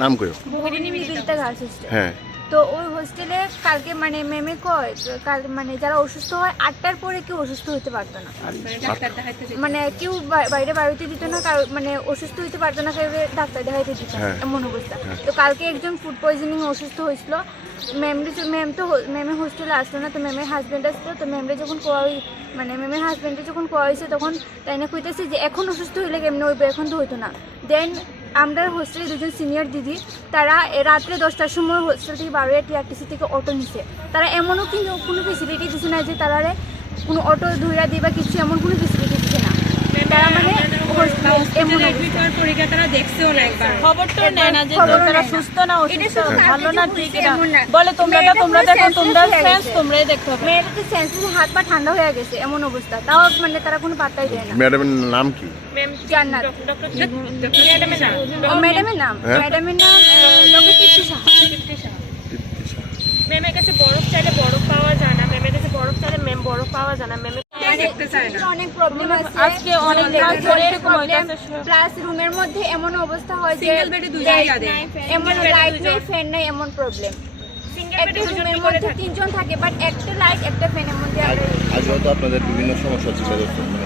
নাম কই? হ্যাঁ। তো ওই হোস্টেলে কালকে মানে ম্যামে কয় কাল মানে যারা অসুস্থ হয় 8টার পরে কেউ অসুস্থ হতে পারতো না, মানে কেউ বাইরে বাড়িতে দিত না, মানে অসুস্থ হতে পারতো না, কেউ ডাক্তার দেখাইতে দিত না, এমন অবস্থা। তো কালকে একজন ফুড পয়জনিং অসুস্থ হয়েছিল, ম্যামে হোস্টেলে আসলো না, তো ম্যামের হাজব্যান্ড আসতো। তো ম্যামরে যখন মানে ম্যামের হাজব্যান্ডে যখন কোয়া হয়েছে তখন তাই না কইতেছে যে এখন অসুস্থ হইলে কেমনি হইবে, এখন তো হইতো না। দেন আমরা হোস্টেলে দুজন সিনিয়র দিদি, তারা রাত্রে 10টার সময় হোস্টেল থেকে টিআরটিসি থেকে অটো নিছে। তারা এমনও কিন্তু কোনো ফেসিলিটি দিচ্ছে না যে তারা কোনো অটো ধরে দিয়ে বা কিছু, এমন কোনো ফেসিলিটি দিচ্ছে না। তারা মানে তারা দেখছেও না, একবার খবরটাও নেয় না যে তারা সুস্থ না অসুস্থ, ভালো না ঠিক না বলে, তোমরা দেখো, তোমরা সেন্স তোমরাই দেখতে হবে। মেয়েটাতে সেন্সে হাত পা ঠান্ডা হয়ে গেছে, এমন অবস্থা। তাও মানে তারা কোনো পাত্তাই দেয় না। ম্যাডামের নাম কি? জান্নাত। ম্যাডামের নাম ডক্টর শিক্ষা। ম্যামের কাছে বরফ চাইলে বরফ পাওয়া যায় না, ম্যামের কাছে বরফ চাইলে ম্যাম বরফ পাওয়া যায় না, ম্যামে অনেক প্রবলেম আছে। আজকে অনেক প্লাস রুমের মধ্যে এমন অবস্থা হয় যে এমন লাইট নেই, ফ্যান নেই, এমন প্রবলেম। একটা রুমের মধ্যে 3 জন থাকে, বাট একটা লাইট একটা ফ্যানের মধ্যে। আগে তো আপনাদের বিভিন্ন সমস্যা ছিল,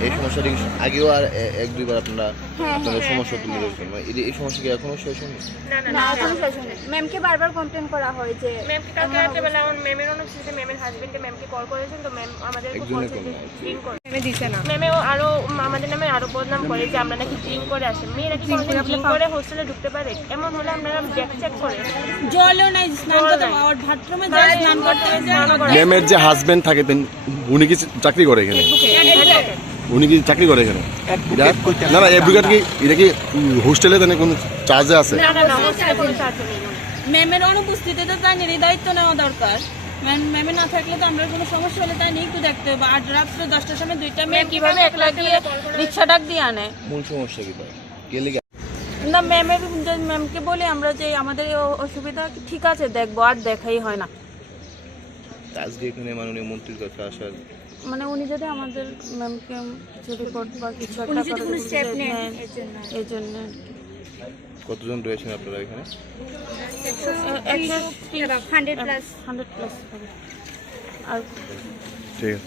এই সমস্যাটি আগেও আর 1-2বার আপনাদের সমস্যা তুলে ধরছেন, এই সমস্যা কি এখনো শেষ হয়নি? না এখনো শেষ হয়নি। ম্যামকে বারবার কমপ্লেন করা হয় যে ম্যামকে কালকে রাত্রেবেলা আমার ম্যামের অনুপস্থিতিতে ম্যামের হাজবেন্ডকে ম্যামকে কল করেছেন, তো ম্যাম আমাদের ড্রিঙ্ক করে দিছে না। ম্যামেও আরো আমাদের নামে আরো বদনাম করে যে আমরা নাকি ড্রিঙ্ক করে আসি। মেয়েরা কি কোনোদিন ড্রিঙ্ক করে হোস্টেলে ঢুকতে পারে? এমন হলে আপনারা চেক করে জলও নাই, স্নান করতে আর বাথরুমে যায়, স্নান করতে হয়। ম্যামের যে হাজবেন্ড থাকে উনি কি চাকরি করে এখানে? উনি কি চাকরি করে এখানে? না না, অ্যাডভোকেট কি এটা কি হোস্টেলে দেন কোনো চার্জে আছে? না হোস্টেলে কোনো চার্জ নেই। ম্যামের অনুপস্থিতিতে তাই নিয়ে দায়িত্ব নেওয়া দরকার। ম্যামে না থাকলে তো আমরা কোনো সমস্যা হলে তাই নিয়ে একটু দেখতে হবে। আর রাত্রে 10টার সময় 2টা মেয়ে কিভাবে একলা গিয়ে রিক্সা ডাক দিয়ে আনে? মূল সমস্যা কি তাই? না ম্যামকে বলি আমরা যে আমাদের অসুবিধা ঠিক আছে দেখবো, আর দেখাই হয় না। আজকে এখানে মাননীয় মন্ত্রীর কাছে আসার মানে উনি যদি আমাদের ম্যামকে কিছু রিপোর্ট বা কিছু একটা করে এই জন্য। কতজন রয়েছেন আপনারা এখানে? 100 প্লাস। আর ঠিক আছে।